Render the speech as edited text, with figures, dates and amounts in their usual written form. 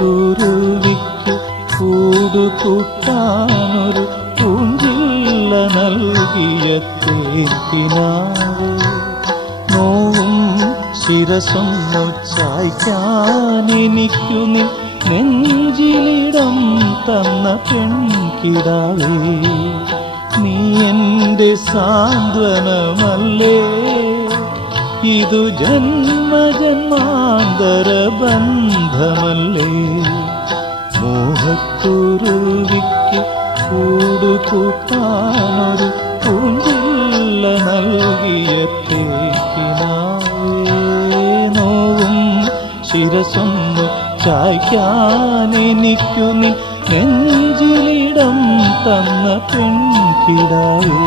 മോഹക്കുരുവിക്ക് കൂടുകൂട്ടാനൊരു പൂഞ്ചില്ല നൽകിയ തേക്കിനാവ് നോവും ശിരസൊന്നു ചായ്ക്കാനെനിക്കു നിൻ നെഞ്ചിലിടം തന്ന പെൺകിടാവേ നീ എൻ്റെ സാന്ത്വനമല്ലേ ഇതു ജന്മജന്മാന്തര ബന്ധമല്ലേ മോഹക്കുരുവിക്ക് കൂടുകൂട്ടാനൊരു പൂഞ്ചില്ല നൽകിയ തേക്കിനാവേ നോവും ശിരസൊന്നു ചായ്ക്കാനെനിക്കു നിൻ നെഞ്ചിലിടം തന്ന പെൺകിടാവേ